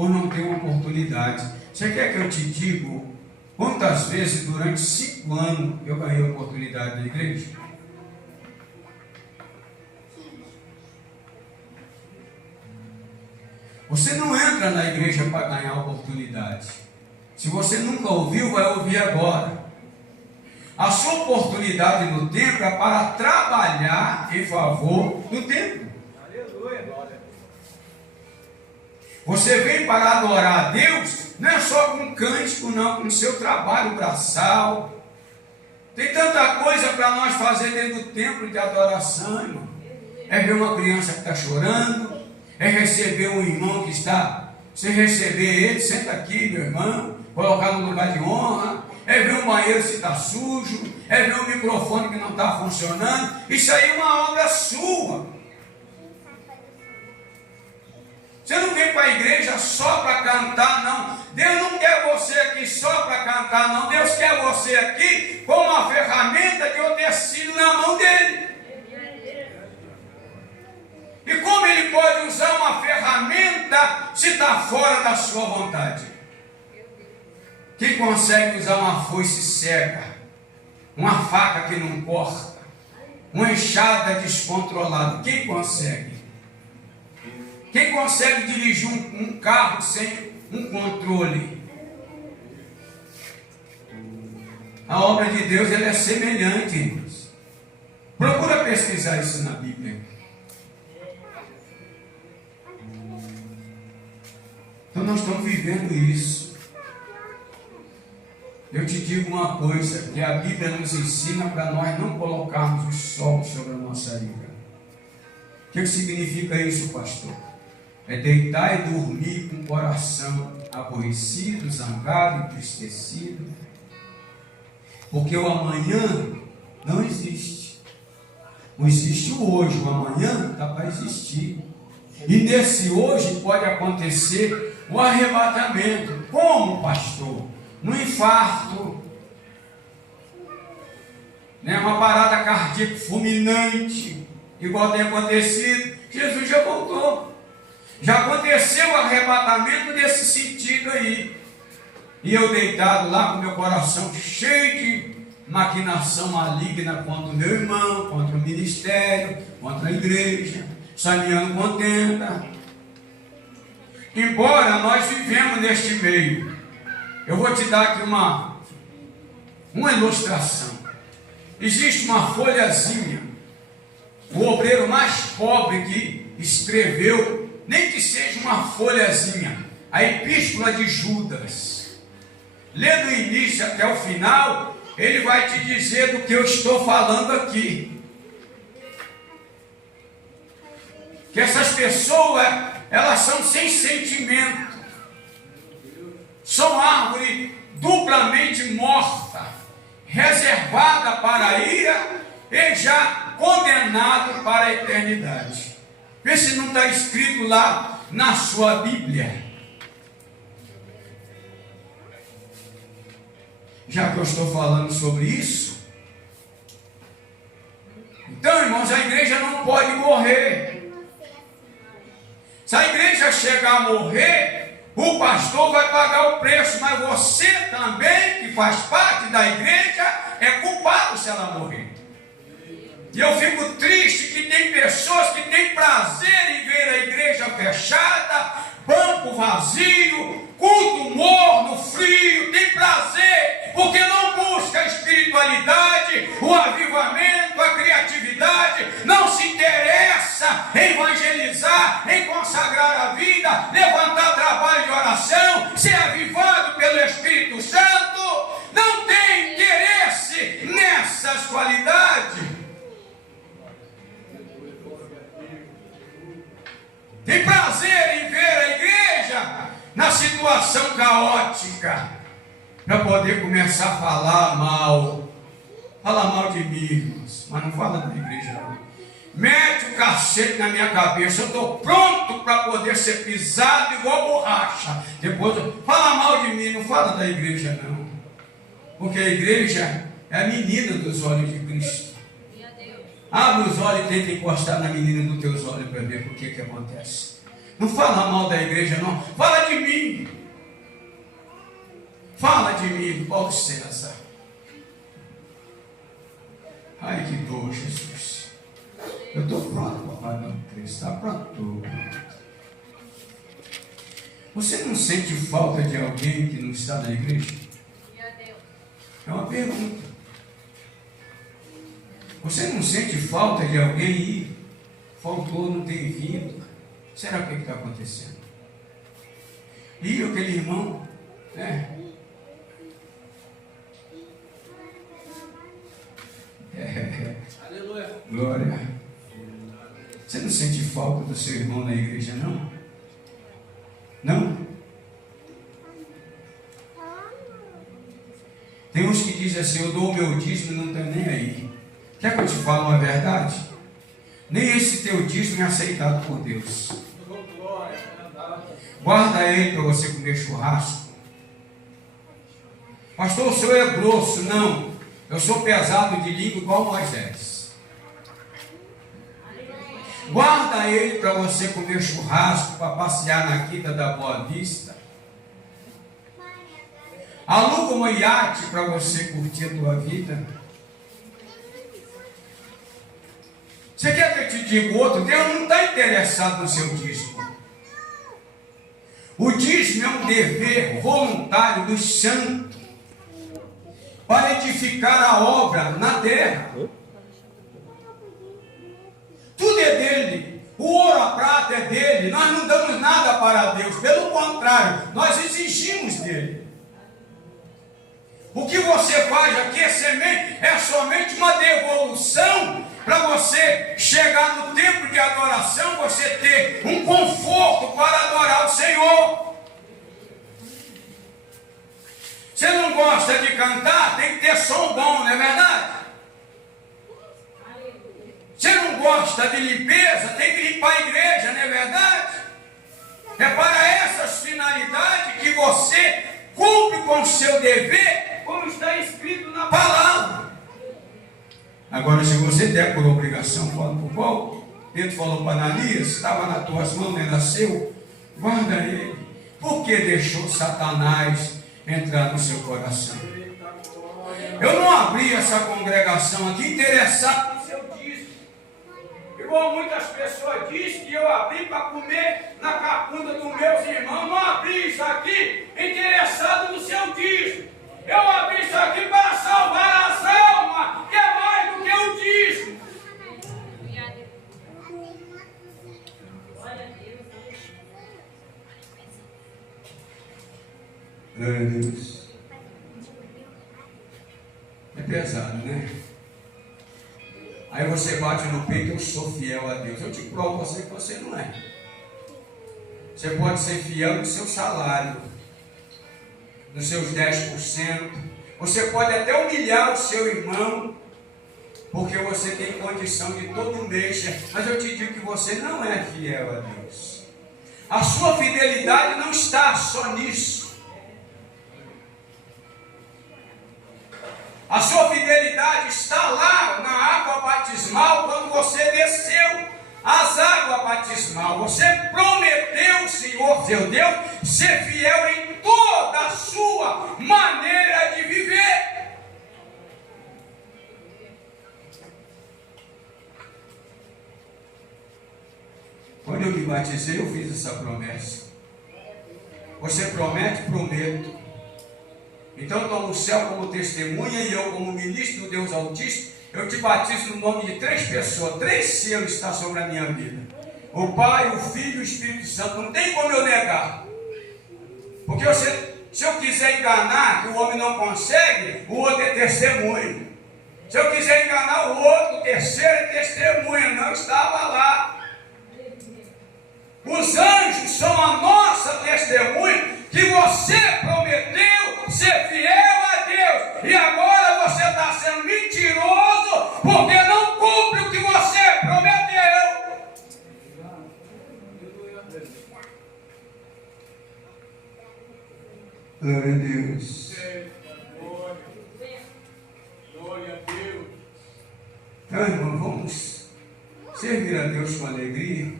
por não ter uma oportunidade. Você quer que eu te diga quantas vezes durante 5 anos eu ganhei a oportunidade da igreja? Você não entra na igreja para ganhar oportunidade. Se você nunca ouviu, vai ouvir agora. A sua oportunidade no templo é para trabalhar em favor do templo. Você vem para adorar a Deus, não é só com cântico, não, com o seu trabalho braçal. Tem tanta coisa para nós fazer dentro do templo de adoração, irmão. É ver uma criança que está chorando, é receber um irmão que está, você receber ele, senta aqui, meu irmão, colocar no lugar de honra, é ver um banheiro se está sujo, é ver um microfone que não está funcionando. Isso aí é uma obra sua. Você não vem para a igreja só para cantar, não. Deus não quer você aqui só para cantar, não. Deus quer você aqui com uma ferramenta de utensílio na mão dele. E como ele pode usar uma ferramenta se está fora da sua vontade? Quem consegue usar uma foice cega, uma faca que não corta, uma enxada descontrolada? Quem consegue? Quem consegue dirigir um carro sem um controle? A obra de Deus ela é semelhante, irmãos. Procura pesquisar isso na Bíblia. Então nós estamos vivendo isso. Eu te digo uma coisa, que a Bíblia nos ensina para nós não colocarmos o sol sobre a nossa ira. O que significa isso, pastor? É deitar e dormir com o coração aborrecido, zangado, entristecido. Porque o amanhã não existe. Não existe o hoje, o amanhã está para existir. E nesse hoje pode acontecer o arrebatamento. Como, pastor? No infarto. Né? Uma parada cardíaca fulminante, igual tem acontecido. Jesus já voltou. Já aconteceu o arrebatamento nesse sentido aí. E eu deitado lá com meu coração cheio de maquinação maligna contra o meu irmão, contra o ministério, contra a igreja, saneando contenda. Embora nós vivemos neste meio, eu vou te dar aqui uma ilustração. Existe uma folhazinha, o obreiro mais pobre que escreveu, nem que seja uma folhazinha, a Epístola de Judas. Lê do início até o final, ele vai te dizer do que eu estou falando aqui. Que essas pessoas, elas são sem sentimento. São árvore duplamente morta, reservada para a ira e já condenado para a eternidade. Vê se não está escrito lá na sua Bíblia. Já que eu estou falando sobre isso, então, irmãos, a igreja não pode morrer. Se a igreja chegar a morrer, o pastor vai pagar o preço, mas você também, que faz parte da igreja, é culpado se ela morrer. E eu fico triste que tem pessoas que têm prazer em ver a igreja fechada, banco vazio, culto morno, frio, tem prazer, porque não busca a espiritualidade, o avivamento, a criatividade, não se interessa em evangelizar, em consagrar a vida, levantar trabalho de oração, ser avivado pelo Espírito Santo, não tem interesse nessas qualidades. Tem prazer em ver a igreja na situação caótica, para poder começar a falar mal. Fala mal de mim, irmãos, mas não fala da igreja não. Mete o cacete na minha cabeça, eu estou pronto para poder ser pisado igual borracha. Depois, fala mal de mim, não fala da igreja não. Porque a igreja é a menina dos olhos de Cristo. Abre os olhos e tenta encostar na menina dos teus olhos para ver o que acontece. Não fala mal da igreja não. Fala de mim, fala de mim, Paulo César. Ai, que dor, Jesus. Eu estou pronto, papai, não, Cristo. Está pronto, estou pronto. Você não sente falta de alguém que não está na igreja? É uma pergunta. Você não sente falta de alguém e faltou, não tem vindo? Será que está acontecendo? E aquele irmão, né? Aleluia. Glória. Você não sente falta do seu irmão na igreja, não? Não? Tem uns que dizem assim, eu dou o meu dízimo e não estou nem aí. Quer que eu te fale uma verdade? Nem esse teu dízimo é aceitado por Deus. Guarda ele para você comer churrasco. Pastor, o senhor é grosso. Não, eu sou pesado de língua igual Moisés. Guarda ele para você comer churrasco, para passear na quinta da Boa Vista. Aluga um iate para você curtir a tua vida. Você quer que eu te diga outro? Deus não está interessado no seu dízimo. O dízimo é um dever voluntário dos santos para edificar a obra na terra. Tudo é dele. O ouro, a prata é dele. Nós não damos nada para Deus. Pelo contrário, nós exigimos dele. O que você faz aqui é somente uma devolução para você chegar no tempo de adoração, você ter um conforto para adorar o Senhor. Você não gosta de cantar, tem que ter som bom, não é verdade? Você não gosta de limpeza, tem que limpar a igreja, não é verdade? É para essas finalidades que você cumpre com o seu dever, como está escrito na palavra. Agora, se você der por obrigação, fala por qual? Pedro falou para Ananias, estava nas tuas mãos, não era seu, guarda ele. Por que deixou Satanás entrar no seu coração? Eu não abri essa congregação aqui interessado no seu dízimo. Igual muitas pessoas dizem que eu abri para comer na cacunda dos meus irmãos. Não abri isso aqui interessado no seu dízimo. Eu abri isso aqui para salvar as almas, que é mais do que o dízimo. Glória a Deus. É pesado, né? Aí você bate no peito, eu sou fiel a Deus. Eu te provo você que você não é. Você pode ser fiel no seu salário, nos seus 10%. Você pode até humilhar o seu irmão, porque você tem condição de todo mês. Mas eu te digo que você não é fiel a Deus. A sua fidelidade não está só nisso. A sua fidelidade está lá na água batismal, quando você desceu as águas batismal. Você prometeu, Senhor seu Deus, ser fiel em toda a sua maneira de viver. Quando eu me batizei, eu fiz essa promessa. Você promete? Prometo. Então toma o céu como testemunha e eu como ministro do Deus Altíssimo, eu te batizo no nome de 3 pessoas, 3 selos estão sobre a minha vida. O Pai, o Filho e o Espírito Santo. Não tem como eu negar. Porque se eu quiser enganar, que o homem não consegue, o outro é testemunho. Se eu quiser enganar o outro, o terceiro é testemunha, não estava lá. Os anjos são a nossa testemunha, que você prometeu ser fiel a Deus, e agora você está sendo mentiroso, porque não cumpre o que você prometeu. Glória a Deus. Glória a Deus. Então, irmão, vamos servir a Deus com alegria.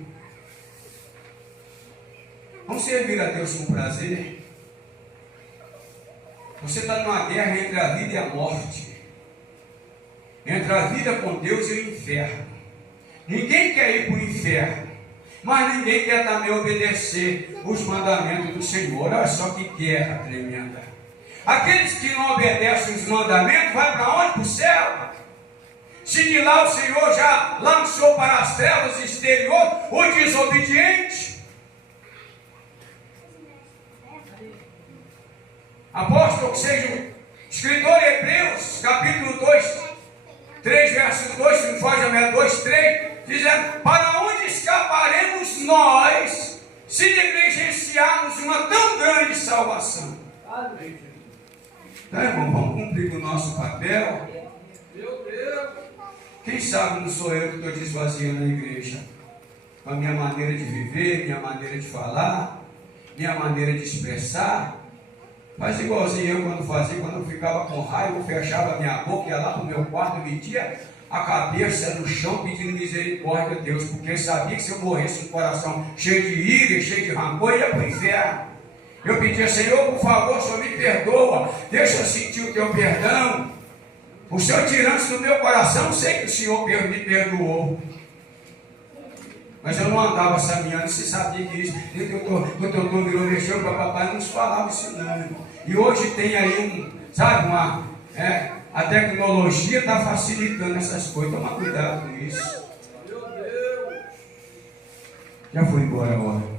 Vamos servir a Deus com prazer. Você está numa guerra entre a vida e a morte, entre a vida com Deus e o inferno. Ninguém quer ir para o inferno, mas ninguém quer também obedecer os mandamentos do Senhor. Olha só que guerra tremenda. Aqueles que não obedecem os mandamentos, vai para onde? Para o céu. Se de lá o Senhor já lançou para as trevas exteriores o desobediente. Apóstolo, que seja o escritor de Hebreus, capítulo 2, 3, verso 2, se não foge a minha 2, 3, dizendo: para onde escaparemos nós, se negligenciarmos uma tão grande salvação? Então, irmão, vamos cumprir o nosso papel. Quem sabe não sou eu que estou desvaziando a igreja, com a minha maneira de viver, minha maneira de falar, minha maneira de expressar. Faz igualzinho eu quando fazia, quando eu ficava com raiva, eu fechava a minha boca, ia lá para o meu quarto e metia a cabeça no chão pedindo misericórdia a Deus, porque sabia que se eu morresse com o coração cheio de ira, cheio de rancor, ia para o inferno. Eu pedia: Senhor, por favor, Senhor, me perdoa, deixa eu sentir o teu perdão. O Senhor tirando do meu coração, sei que o Senhor me perdoou. Mas eu não andava saminhando, você sabia que isso, o doutor virou mexeu para papai, não nos falava isso não. E hoje tem aí a tecnologia está facilitando essas coisas. Toma cuidado com isso. Já foi embora a hora.